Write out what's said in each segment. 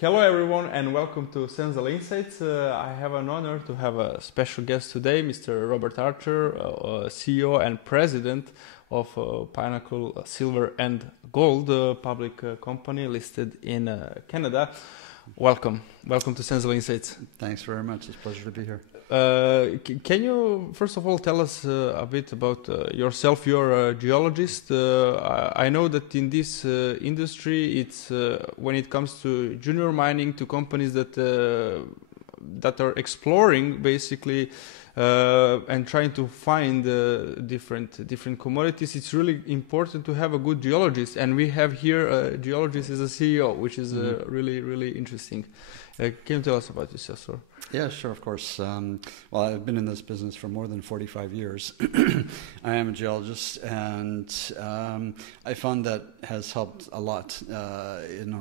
Hello everyone and welcome to Senzal Insights. I have an honor to have a special guest today, Mr. Robert Archer, CEO and President of Pinnacle Silver and Gold, public company listed in Canada. Welcome to Senzal Insights. Thanks very much. It's a pleasure to be here. Can you first of all tell us a bit about yourself? You're a geologist. I know that in this industry, it's when it comes to junior mining, to companies that are exploring basically and trying to find different commodities, it's really important to have a good geologist. And we have here a geologist as a CEO, which is really interesting. Can you tell us about yourself, sir? Yeah, sure, of course. Well, I've been in this business for more than 45 years. I am a geologist, and I found that has helped a lot,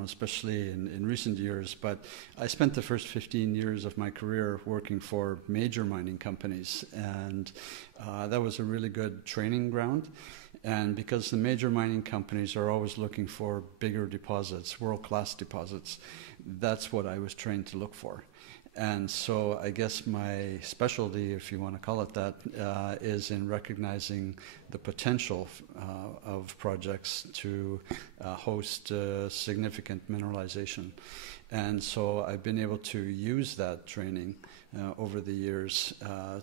especially in recent years. But I spent the first 15 years of my career working for major mining companies, and that was a really good training ground. And because the major mining companies are always looking for bigger deposits, world-class deposits, that's what I was trained to look for. And so I guess my specialty, if you want to call it that, is in recognizing the potential of projects to host significant mineralization. And so I've been able to use that training over the years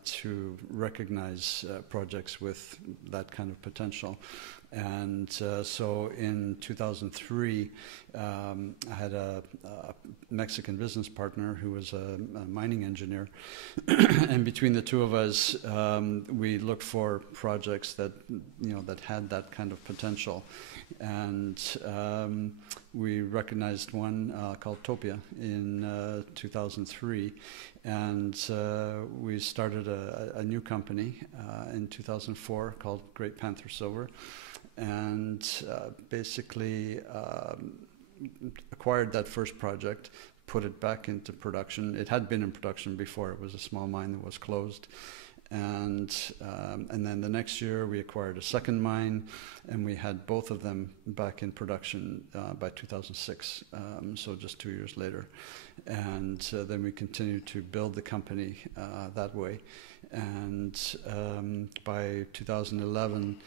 to recognize projects with that kind of potential. And so in 2003, I had a Mexican business partner who was a mining engineer. And between the two of us, we looked for projects that had that kind of potential. And we recognized one called Topia in 2003. And we started a new company in 2004 called Great Panther Silver. And basically acquired that first project, put it back into production. It had been in production before. It was a small mine that was closed. And then the next year we acquired a second mine, and we had both of them back in production by 2006, so just 2 years later. And then we continued to build the company that way. And by 2011,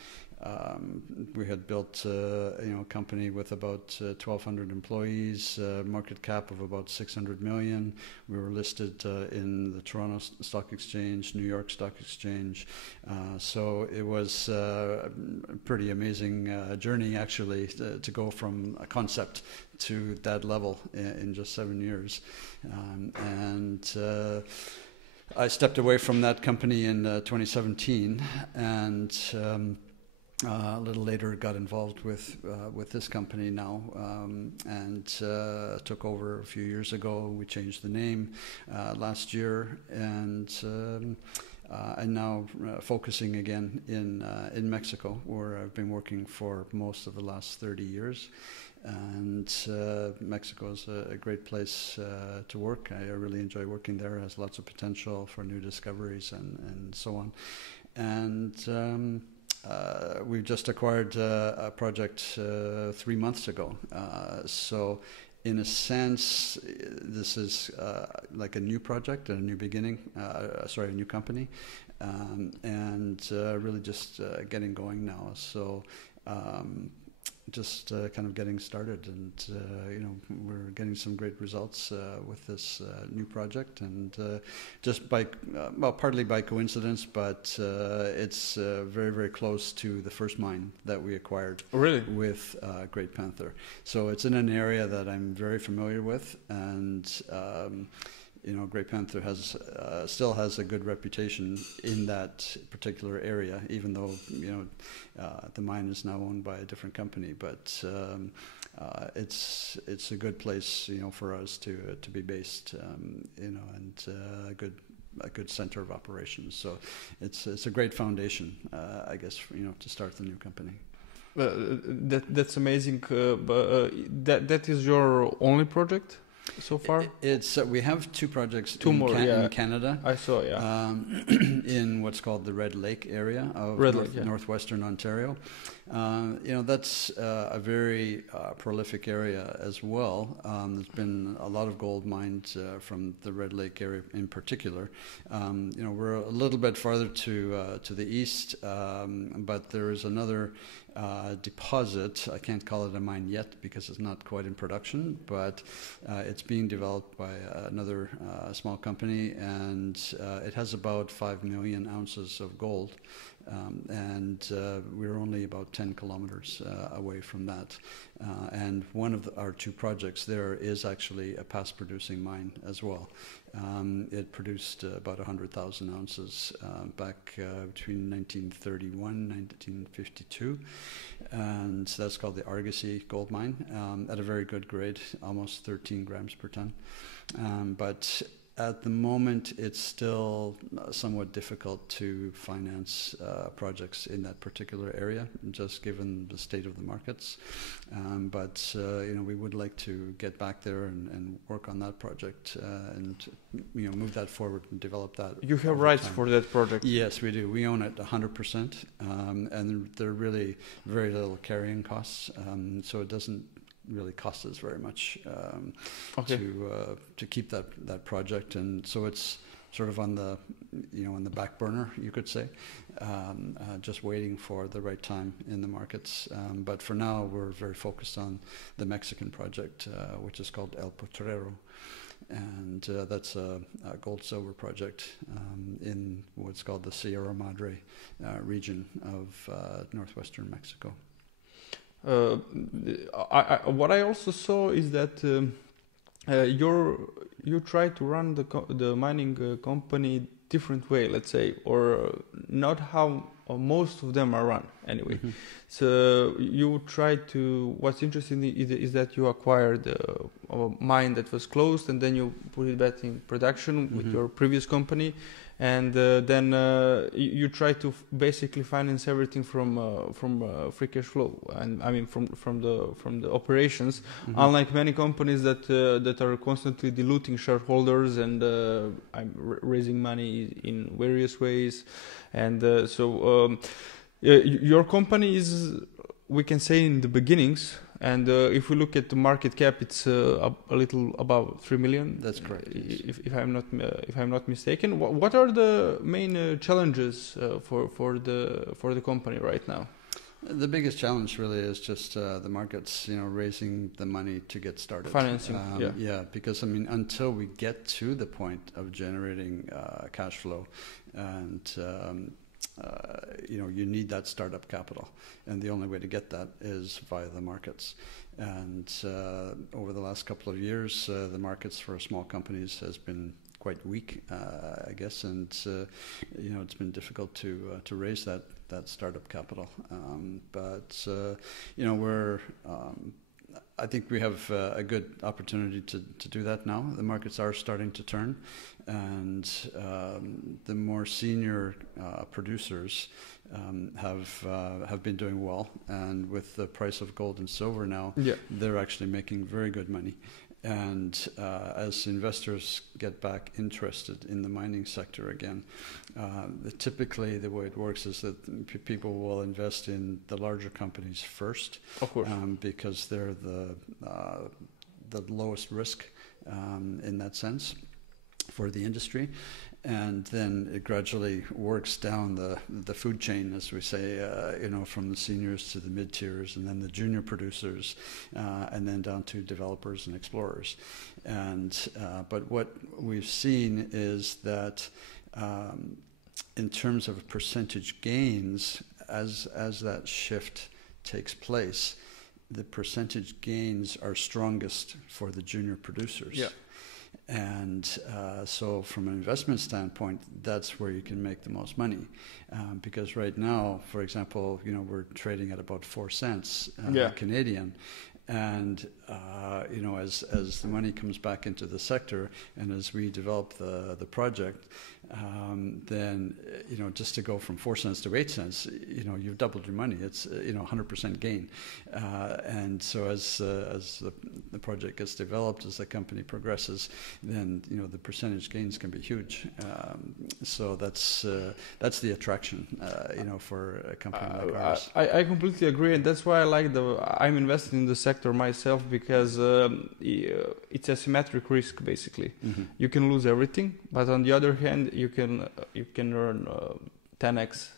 we had built a company with about 1,200 employees, market cap of about 600 million. We were listed in the Toronto Stock Exchange, New York Stock Exchange. So it was a pretty amazing journey, actually, to go from a concept to that level in just 7 years. I stepped away from that company in 2017, and a little later got involved with this company now, and took over a few years ago. We changed the name last year, and now focusing again in Mexico, where I've been working for most of the last 30 years. And Mexico is a great place to work. I really enjoy working there. It has lots of potential for new discoveries and so on. And we've just acquired a project 3 months ago. So in a sense, this is like a new project, a new beginning, a new company, and really just getting going now. So just kind of getting started, and we're getting some great results with this new project, and just by partly by coincidence, but it's very close to the first mine that we acquired. Really? With Great Panther. So it's in an area that I'm very familiar with, and Great Panther still has a good reputation in that particular area, even though the mine is now owned by a different company. But it's a good place, for us to be based, and a good center of operations. So it's a great foundation, I guess, to start the new company. That's amazing. That is your only project? so far? It's we have 2 projects in Canada. I saw, In what's called the Red Lake area of northwestern Ontario. That's a very prolific area as well. There's been a lot of gold mined from the Red Lake area in particular. We're a little bit farther to the east, but there is another deposit. I can't call it a mine yet because it's not quite in production, but it's being developed by another small company, and it has about 5 million ounces of gold. And we're only about 10 kilometers away from that. And one of our 2 projects there is actually a past producing mine as well. It produced about 100,000 ounces back between 1931 and 1952. And that's called the Argesie gold mine at a very good grade, almost 13 grams per ton. But at the moment, it's still somewhat difficult to finance projects in that particular area, just given the state of the markets. But we would like to get back there and work on that project and move that forward and develop that. You have rights for that project? Yes, we do. We own it 100%, and there are really very little carrying costs, so it doesn't really cost us very much to keep that project, and so it's sort of on the back burner, you could say, just waiting for the right time in the markets. But for now, we're very focused on the Mexican project, which is called El Potrero, and that's a gold-silver project in what's called the Sierra Madre region of northwestern Mexico. What I also saw is that you try to run the mining company different way, let's say, or not how most of them are run anyway. Mm-hmm. So you try to. What's interesting is that you acquired a mine that was closed and then you put it back in production with your previous company. And then you try to basically finance everything from free cash flow, and I mean from the operations. Mm-hmm. Unlike many companies that are constantly diluting shareholders and raising money in various ways, and your company is, we can say, in the beginnings. And if we look at the market cap, it's a little above 3 million. That's correct. If I'm not mistaken, what are the main challenges for the company right now? The biggest challenge really is just the markets, raising the money to get started. Financing, yeah. Because until we get to the point of generating cash flow, and you need that startup capital, and the only way to get that is via the markets. And over the last couple of years, the markets for small companies has been quite weak, I guess, and it's been difficult to raise that startup capital. But I think we have a good opportunity to do that now. The markets are starting to turn, and the more senior producers have been doing well. And with the price of gold and silver now, they're actually making very good money. And as investors get back interested in the mining sector again, typically the way it works is that people will invest in the larger companies first, of course, because they're the lowest risk in that sense for the industry. And then it gradually works down the food chain, as we say, from the seniors to the mid-tiers, and then the junior producers, and then down to developers and explorers. And but what we've seen is that in terms of percentage gains, as that shift takes place, the percentage gains are strongest for the junior producers. Yeah. And so from an investment standpoint, that's where you can make the most money. Because right now, for example, we're trading at about 4 cents Canadian. And as the money comes back into the sector, and as we develop the project, then just to go from 4 cents to 8 cents, you've doubled your money. It's 100% gain. And so as the project gets developed, as the company progresses, then the percentage gains can be huge. So that's the attraction, for a company like ours. I completely agree, and that's why I'm invested in the sector myself, because it's a symmetric risk basically. Mm-hmm. You can lose everything, but on the other hand, you can earn 10x,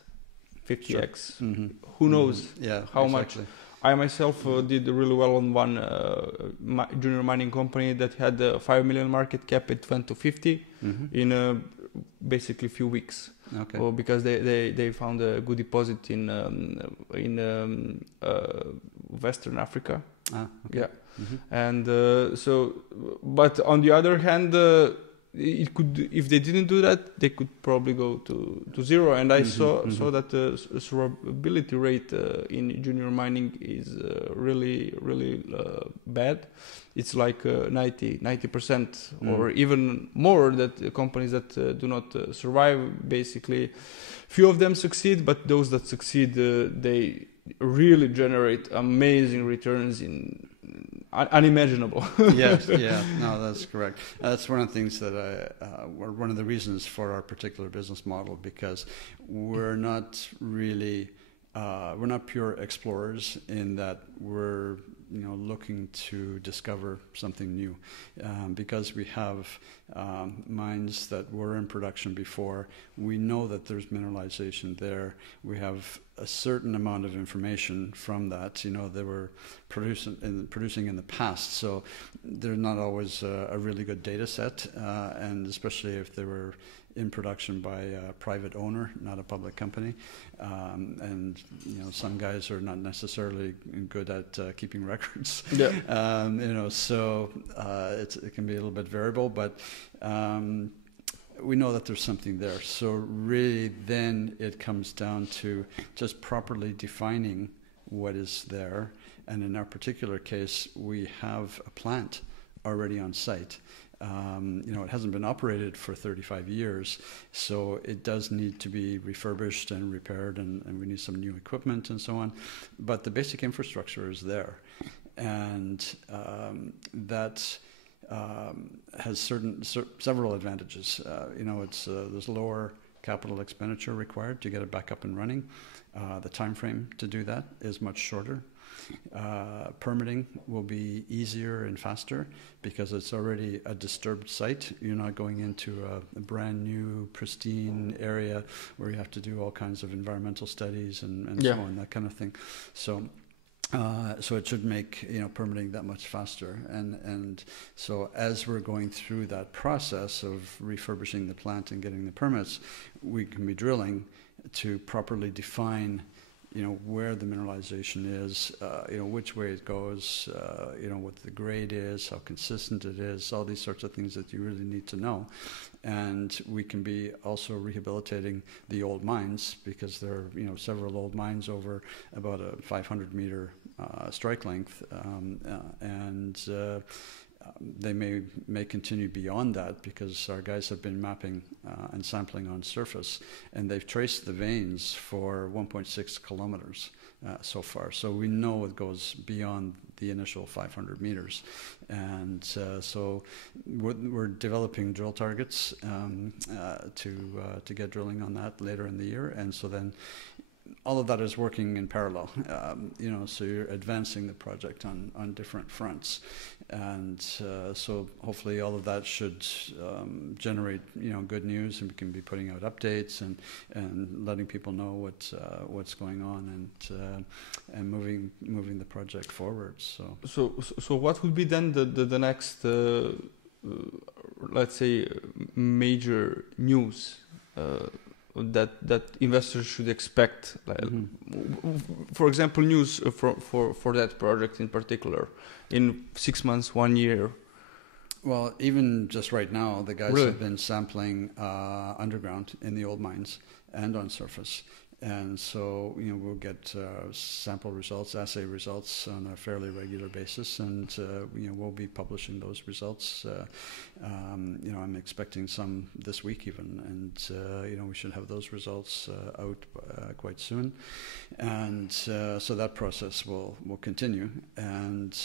50x. Sure. Mm-hmm. Who knows how much? I myself did really well on one junior mining company that had a 5 million market cap. It went to 50 in basically a few weeks. Okay. Well, because they found a good deposit in Western Africa. Ah, okay. Yeah. Mm-hmm. And but on the other hand, it could, if they didn't do that, they could probably go to zero. And I saw that the survivability rate in junior mining is really bad. It's like 90% or even more, that companies that do not survive, basically, few of them succeed, but those that succeed, they really generate amazing returns in unimaginable. Yes, yeah, no, that's correct. That's one of the things that one of the reasons for our particular business model, because we're not really, we're not pure explorers in that we're looking to discover something new, because we have mines that were in production before. We know that there's mineralization there. We have a certain amount of information from that. They were producing in the past, so they're not always a really good data set, and especially if they were in production by a private owner, not a public company. And some guys are not necessarily good at keeping records. Yeah. So it can be a little bit variable, but we know that there's something there. So really, then it comes down to just properly defining what is there. And in our particular case, we have a plant already on site. It hasn't been operated for 35 years, so it does need to be refurbished and repaired, and we need some new equipment and so on. But the basic infrastructure is there, and that has several advantages. There's lower capital expenditure required to get it back up and running. The time frame to do that is much shorter. Permitting will be easier and faster because it's already a disturbed site. You're not going into a brand new pristine area where you have to do all kinds of environmental studies and so on, that kind of thing. So it should make permitting that much faster, and so as we're going through that process of refurbishing the plant and getting the permits, we can be drilling to properly define where the mineralization is, which way it goes, what the grade is, how consistent it is, all these sorts of things that you really need to know. And we can be also rehabilitating the old mines, because there are several old mines over about a 500 meter strike length, and they may continue beyond that, because our guys have been mapping and sampling on surface, and they've traced the veins for 1.6 kilometers so far. So we know it goes beyond the initial 500 meters. And so we're developing drill targets to get drilling on that later in the year. And so then all of that is working in parallel, so you're advancing the project on different fronts. And so hopefully all of that should generate, good news, and we can be putting out updates and letting people know what's going on, and moving the project forward. So what would be then the next, let's say, major news that investors should expect, for example, news for that project in particular, in 6 months, 1 year? Well, even just right now, the guys have been sampling underground in the old mines and on surface, And so, we'll get sample results, assay results on a fairly regular basis, and we'll be publishing those results. I'm expecting some this week even, and we should have those results out quite soon. And so that process will continue, and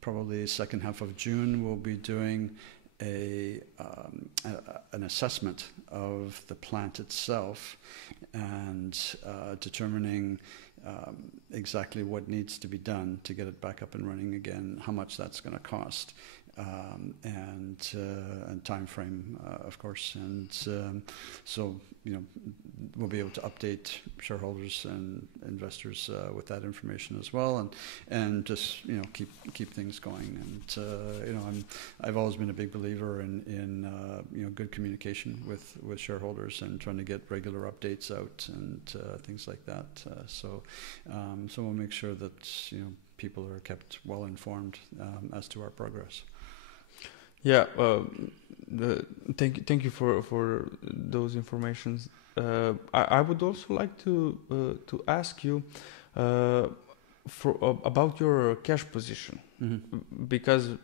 probably second half of June we'll be doing an assessment of the plant itself and determining exactly what needs to be done to get it back up and running again, how much that's going to cost, and time frame, of course. And so we'll be able to update shareholders and investors with that information as well, and just keep things going. And I've always been a big believer in good communication with shareholders and trying to get regular updates out and things like that. So we'll make sure that people are kept well informed as to our progress. Yeah, thank you for those informations. I would also like to ask you about your cash position, because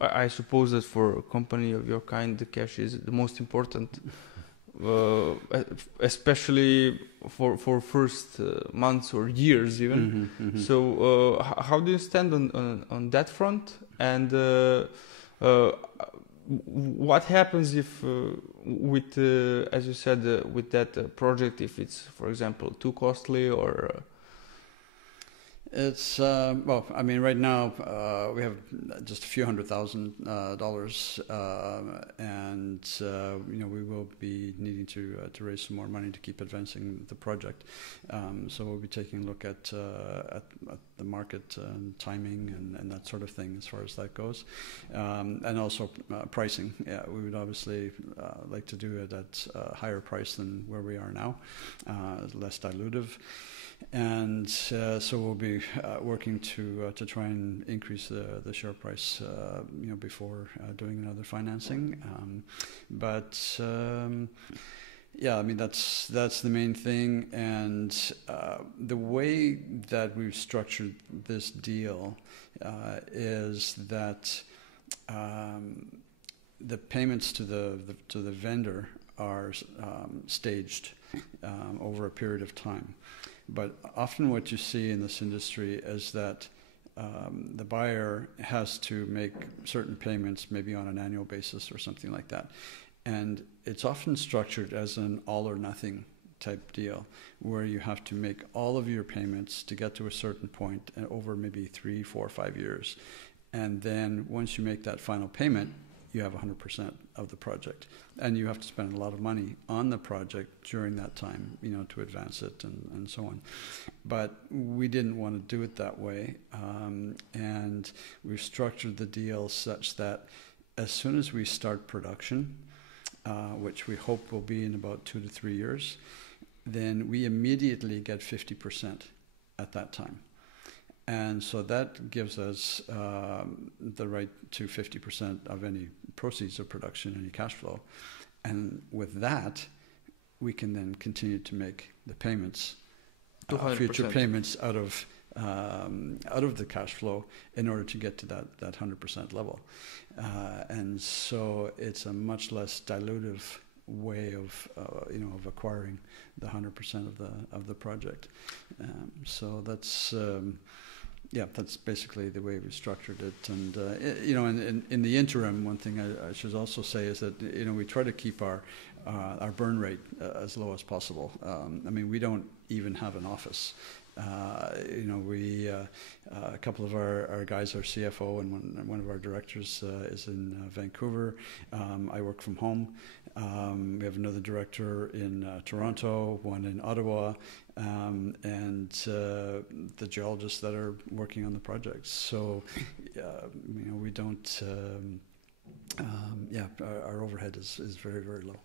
I suppose that for a company of your kind, the cash is the most important, especially for first months or years even. So how do you stand on that front, and what happens if with as you said with that project, if it's, for example, too costly, or It's right now we have just a few $100,000, and we will be needing to raise some more money to keep advancing the project. So we'll be taking a look at the market and timing and that sort of thing as far as that goes, and also pricing. Yeah, we would obviously like to do it at a higher price than where we are now, less dilutive. And so we'll be working to try and increase the share price, before doing another financing. That's the main thing. And the way that we've structured this deal is that the payments to the vendor are staged over a period of time. But often what you see in this industry is that the buyer has to make certain payments, maybe on an annual basis or something like that. And it's often structured as an all or nothing type deal, where you have to make all of your payments to get to a certain point over maybe 3, 4, 5 years. And then once you make that final payment, you have 100% of the project, and you have to spend a lot of money on the project during that time, to advance it and so on. But we didn't want to do it that way, and we've structured the deal such that as soon as we start production, which we hope will be in about 2 to 3 years, then we immediately get 50% at that time. And so that gives us the right to 50% of any proceeds of production, any cash flow. And with that, we can then continue to make the payments, future payments out of the cash flow in order to get to that 100% level. And so it's a much less dilutive way of acquiring the 100% of the project. So that's that's basically the way we structured it. And in the interim, one thing I should also say is that we try to keep our burn rate as low as possible. We don't even have an office. A couple of our guys, our CFO and one of our directors is in Vancouver. I work from home. We have another director in Toronto, one in Ottawa, and the geologists that are working on the projects. So, we don't. Our overhead is very, very low.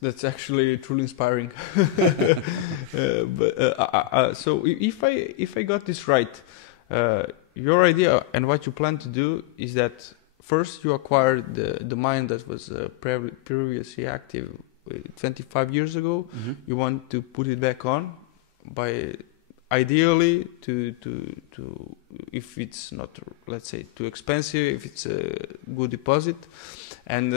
That's actually truly inspiring. So if I got this right, your idea and what you plan to do is that first you acquired the mine that was previously active 25 years ago. Mm-hmm. You want to put it back on by ideally to if it's not, let's say, too expensive, if it's a good deposit, and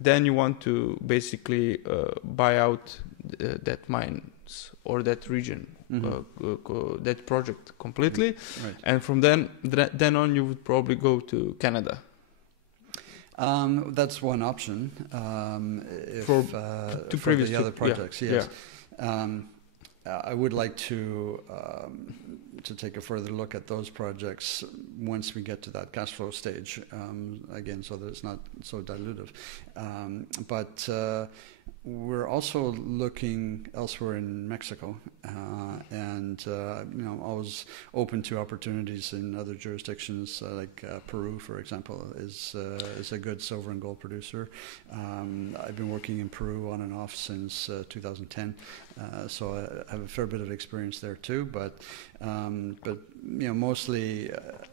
then you want to basically buy out that mines or that region, that project completely, right. And from then on you would probably go to Canada. That's one option. For the other projects, yes. Yeah. I would like to take a further look at those projects once we get to that cash flow stage, again, so that it's not so dilutive. But we're also looking elsewhere in Mexico, and always open to opportunities in other jurisdictions, like Peru, for example, is a good silver and gold producer. I've been working in Peru on and off since 2010, so I have a fair bit of experience there too. But mostly,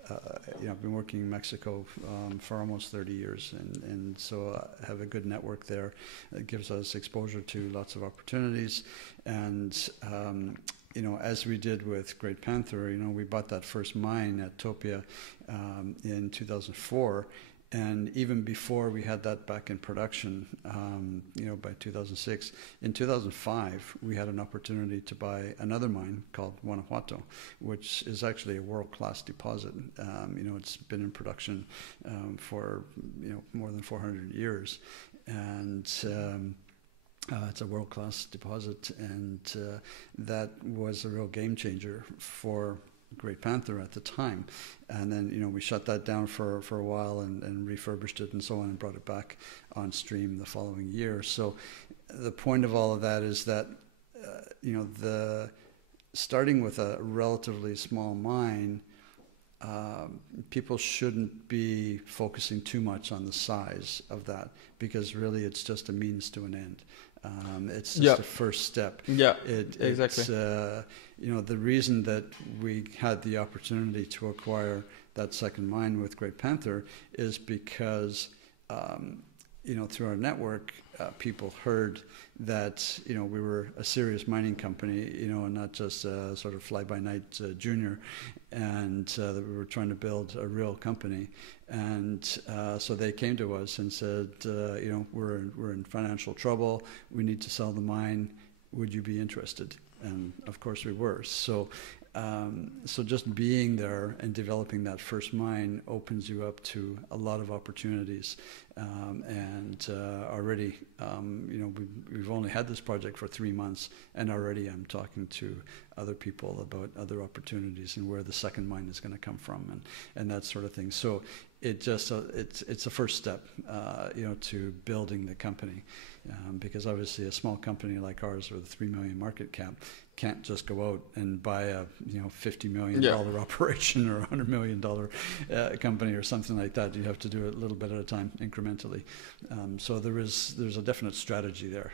I've been working in Mexico for almost 30 years, and so I have a good network there that gives us exposure to lots of opportunities. And as we did with Great Panther, we bought that first mine at Topia in 2004. And even before we had that back in production, by 2006, in 2005, we had an opportunity to buy another mine called Guanajuato, which is actually a world-class deposit. It's been in production for more than 400 years, and it's a world-class deposit, and that was a real game changer for Great Panther at the time. And then we shut that down for a while and refurbished it and so on, and brought it back on stream the following year. So the point of all of that is that the starting with a relatively small mine, people shouldn't be focusing too much on the size of that, because really it's just a means to an end. It's just a first step. Yeah, exactly. It's, the reason that we had the opportunity to acquire that second mine with Great Panther is because, through our network, people heard that, we were a serious mining company, and not just a sort of fly-by-night junior, and that we were trying to build a real company. And so they came to us and said, we're in financial trouble. We need to sell the mine. Would you be interested? And of course we were. So just being there and developing that first mine opens you up to a lot of opportunities. And already, we've only had this project for 3 months, and already I'm talking to other people about other opportunities and where the second mine is going to come from, and that sort of thing. So it's a first step, to building the company, because obviously a small company like ours with a $3 million market cap can't just go out and buy a $50 million operation or $100 million company or something like that. You have to do it a little bit at a time, incrementally. So there's a definite strategy there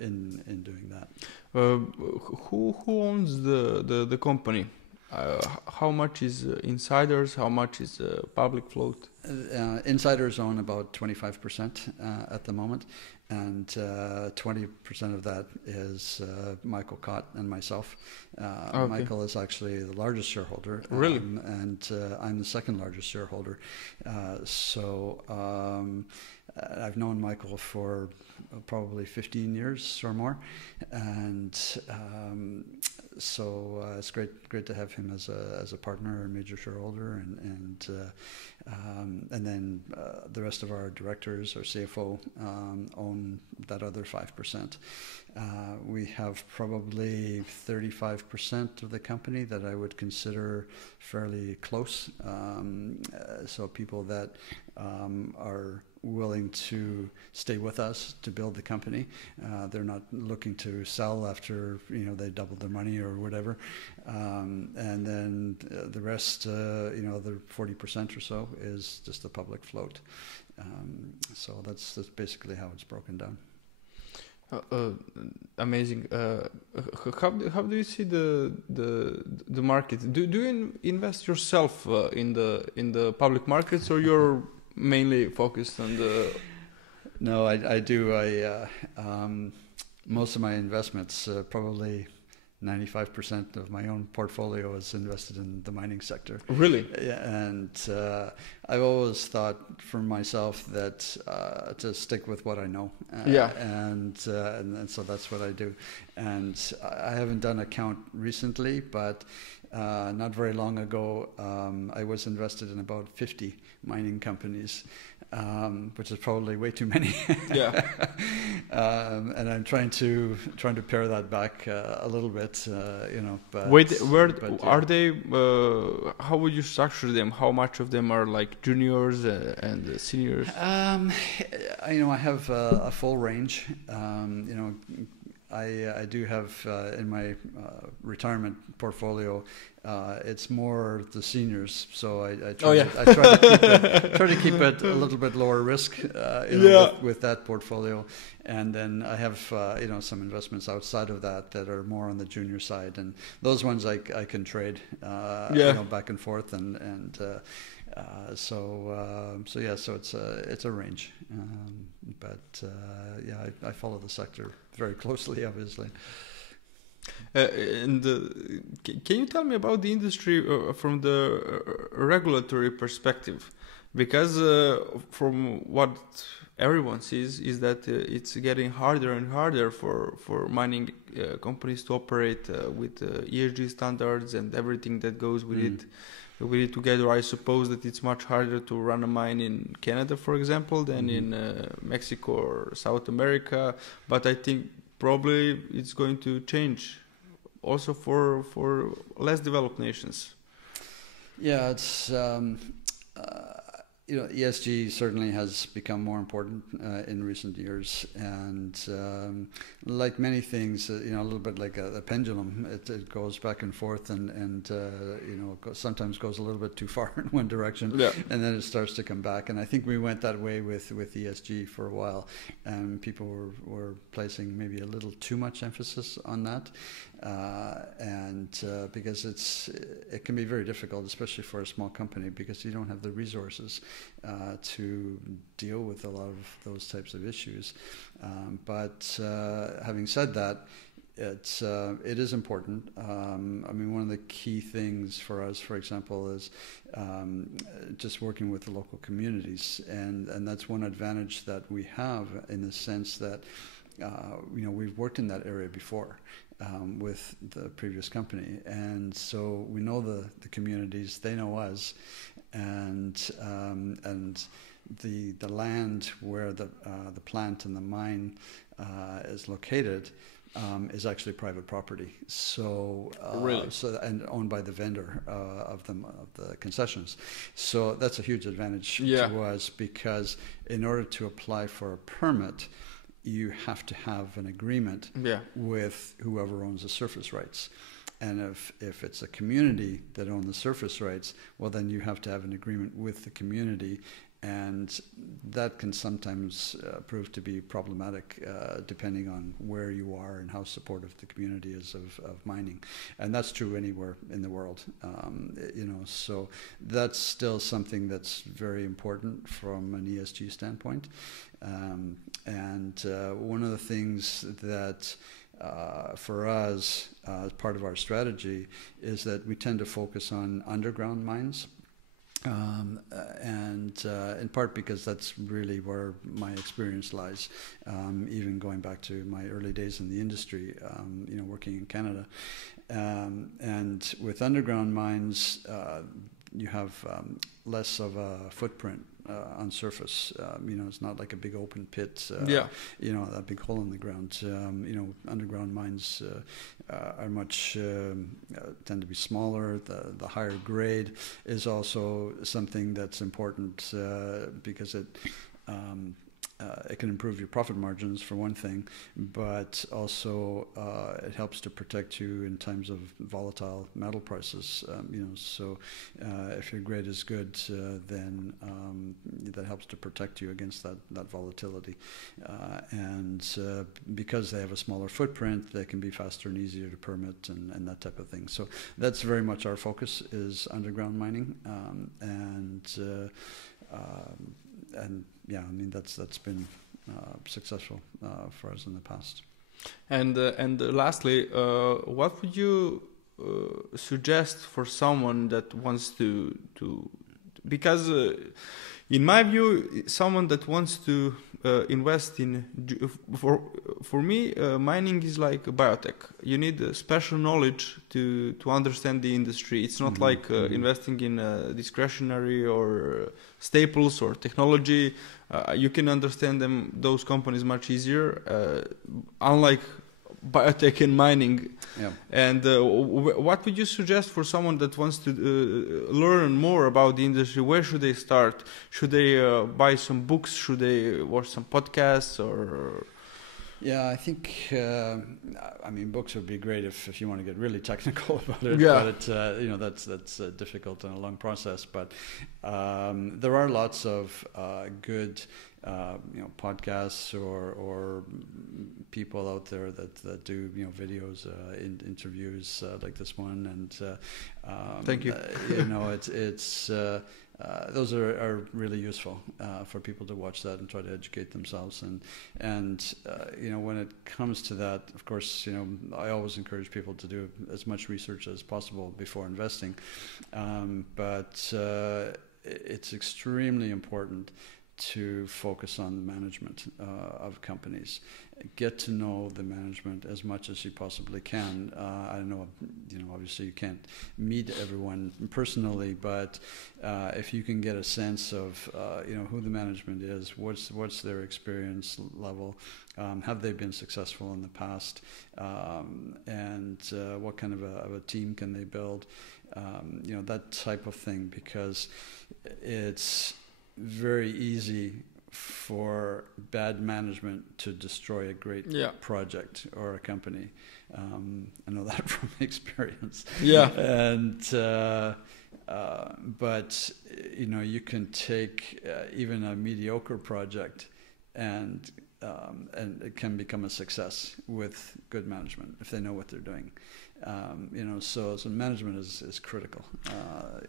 in doing that. Who owns the company? How much is insiders? How much is public float? Insiders own about 25% at the moment, and 20% of that is Michael Cott and myself. Okay. Michael is actually the largest shareholder. Really? And I'm the second largest shareholder. So I've known Michael for probably 15 years or more, and so it's great to have him as a partner, a major shareholder, and then the rest of our directors, our CFO, own that other 5%. We have probably 35% of the company that I would consider fairly close. So people that are willing to stay with us to build the company. They're not looking to sell after they doubled their money or whatever. And then the rest, the 40% or so, is just the public float. So that's basically how it's broken down. Amazing. How do you see the market? Do you invest yourself in the public markets, or you're mainly focused on the... No, I do. Most of my investments, probably 95% of my own portfolio is invested in the mining sector. Really? Yeah, and I've always thought for myself that to stick with what I know. And so that's what I do. And I haven't done a count recently, but not very long ago, I was invested in about 50 mining companies, which is probably way too many. Yeah. And I'm trying to pare that back a little bit, But wait, are they? How would you structure them? How much of them are like juniors and seniors? I have a full range. I do have in my retirement portfolio. It's more the seniors, so I try to keep it a little bit lower risk, with that portfolio, and then I have some investments outside of that are more on the junior side, and those ones I can trade, back and forth, so it's a range, I follow the sector very closely, obviously. Can you tell me about the industry from the regulatory perspective? Because from what everyone sees is that it's getting harder and harder for mining companies to operate with ESG standards and everything that goes with it. With it together, I suppose that it's much harder to run a mine in Canada, for example, than in Mexico or South America. But I think probably it's going to change also for less developed nations. Yeah, it's ESG certainly has become more important in recent years, and like many things, a little bit like a pendulum, it goes back and forth, and sometimes goes a little bit too far in one direction, and then it starts to come back. And I think we went that way with ESG for a while, and people were placing maybe a little too much emphasis on that. Because it can be very difficult, especially for a small company, because you don't have the resources to deal with a lot of those types of issues. But having said that, it is important. One of the key things for us, for example, is just working with the local communities, and that's one advantage that we have, in the sense that we've worked in that area before. With the previous company, and so we know the communities, they know us, and the land where the plant and the mine is located is actually private property. So really? And owned by the vendor of the concessions. So that's a huge advantage to us, because in order to apply for a permit, you have to have an agreement with whoever owns the surface rights. And if it's a community that owns the surface rights, well, then you have to have an agreement with the community. And that can sometimes prove to be problematic, depending on where you are and how supportive the community is of mining. And that's true anywhere in the world. So that's still something that's very important from an ESG standpoint. One of the things that for us, as part of our strategy, is that we tend to focus on underground mines. In part because that's really where my experience lies, even going back to my early days in the industry, working in Canada. And with underground mines, you have less of a footprint on surface. It's not like a big open pit, a big hole in the ground. Underground mines are much tend to be smaller. The higher grade is also something that's important, because it can improve your profit margins, for one thing, but also it helps to protect you in times of volatile metal prices. So if your grade is good, then that helps to protect you against that volatility. Because they have a smaller footprint, they can be faster and easier to permit, and that type of thing. So that's very much our focus, is underground mining. and yeah, I mean that's been successful for us in the past. And lastly, what would you suggest for someone that wants to because in my view, someone that wants to invest in for me, mining is like biotech. You need special knowledge to understand the industry. It's not like investing in discretionary or staples or technology. You can understand those companies much easier, unlike biotech and mining. Yeah. And what would you suggest for someone that wants to learn more about the industry? Where should they start? Should they buy some books? Should they watch some podcasts? Or yeah, I think I mean books would be great if you want to get really technical about it. Yeah. But you know that's difficult and a long process. But there are lots of good you know podcasts or people out there that do you know videos, interviews like this one, and thank you. You know it's those are really useful for people to watch that and try to educate themselves, and you know when it comes to that, of course, you know I always encourage people to do as much research as possible before investing, but it's extremely important to focus on the management of companies. Get to know the management as much as you possibly can. I know, you know, obviously you can't meet everyone personally, but if you can get a sense of, you know, who the management is, what's their experience level, have they been successful in the past, and what kind of a team can they build, you know, that type of thing, because it's very easy for bad management to destroy a great project or a company. I know that from experience. Yeah. And but you know you can take even a mediocre project and it can become a success with good management if they know what they're doing. You know, so management is critical.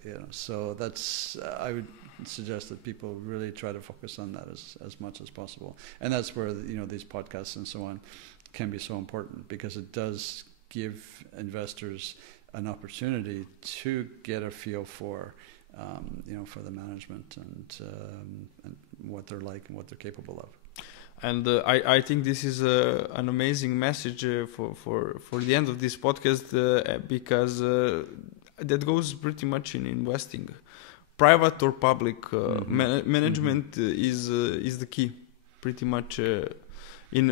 You know, so that's I would suggest that people really try to focus on that as much as possible, and that's where you know these podcasts and so on can be so important, because it does give investors an opportunity to get a feel for you know for the management and what they're like and what they're capable of. And I think this is an amazing message for the end of this podcast, because that goes pretty much in investing, private or public. Management is the key, pretty much in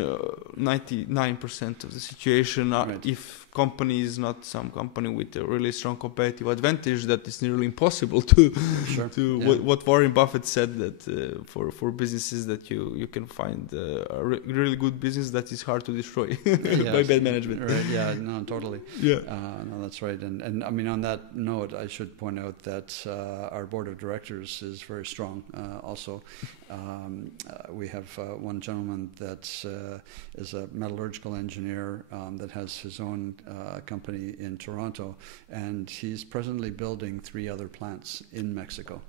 99% of the situation. Right. If company is not some company with a really strong competitive advantage, that is nearly impossible to Sure. What Warren Buffett said, that for businesses that you can find a really good business that is hard to destroy by bad management. Right. Yeah. No. Totally. Yeah. No, that's right. And I mean, on that note, I should point out that our board of directors is very strong. Also, we have one gentleman that is a metallurgical engineer that has his own company in Toronto, and he's presently building 3 other plants in Mexico.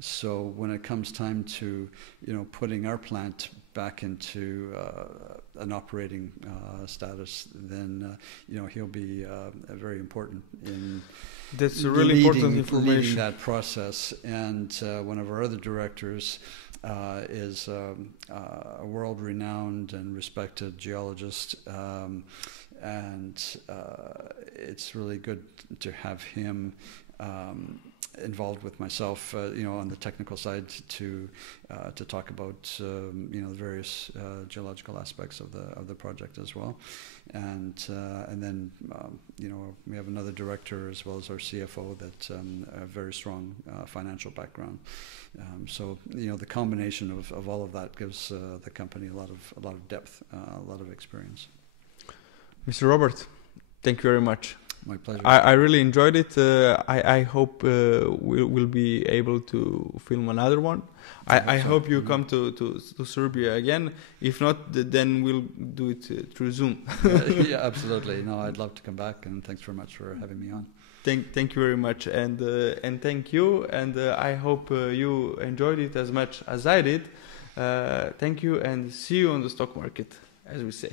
So when it comes time to, you know, putting our plant back into an operating status, then you know he'll be very important in. That's a really important information. Leading that process. And one of our other directors is a world-renowned and respected geologist, and it's really good to have him involved with myself, you know, on the technical side to talk about you know the various geological aspects of the project as well, and then you know we have another director as well as our CFO that a very strong financial background. So you know the combination of all of that gives the company a lot of depth, a lot of experience. Mr. Robert, thank you very much. My pleasure. I really enjoyed it. I hope we'll be able to film another one. I hope you come to Serbia again. If not, then we'll do it through Zoom. Yeah, absolutely. No, I'd love to come back, and thanks very much for having me on. Thank you very much, and thank you, and I hope you enjoyed it as much as I did. Thank you, and see you on the stock market, as we say.